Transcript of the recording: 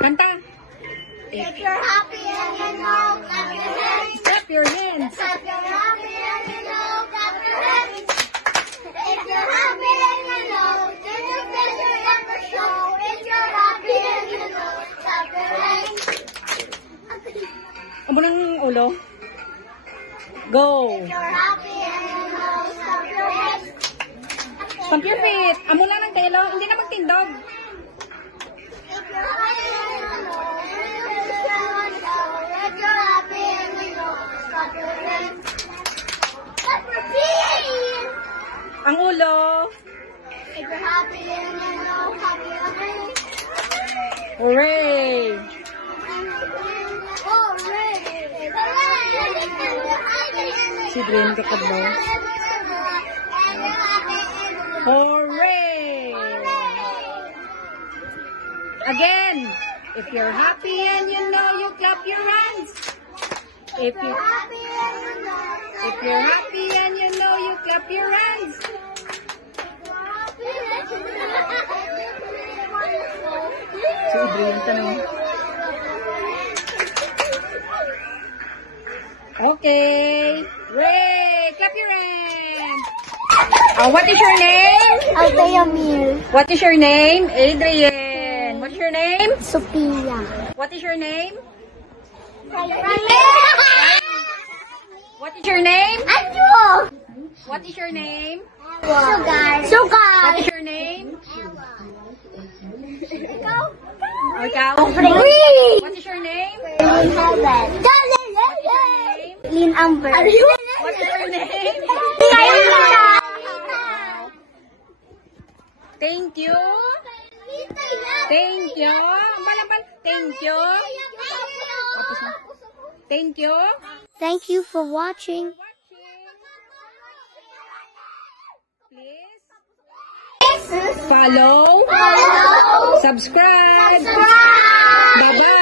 Kanta. If you're happy and you know, clap your hands. Clap your hands. If you're happy and you know, clap your hands. If you're happy and you know, do the pleasure ever show. If you're happy and you know, clap your hands. Amo ng ulo. Go. If you're happy and you know, clap your hands. Stamp your feet. Amo lang ng telo. Hindi na magtindog. If you're happy and you know, if you're happy and you know, clap your hands. Clap your feet. Ang ulo. If you're happy and you know, clap your hands. Hooray. Si Green kakablaw. Hooray! Again, if you're happy and you know, you clap your hands. If you're happy and you know, you clap your hands. Si Green tanong. Okay. Hooray! Clap your hands. What is your name? Althea Mir. What is your name? Adrian. What's your name? Sophia. What is your name? What is your name? Andrew. What is your name? Sugar. What is your name? Or ikaw? What is your name? Lynn Amber. What is your name? Thank you. Thank you. Balabal. Thank you. Thank you. Thank you for watching. Please follow, subscribe. Bye-bye.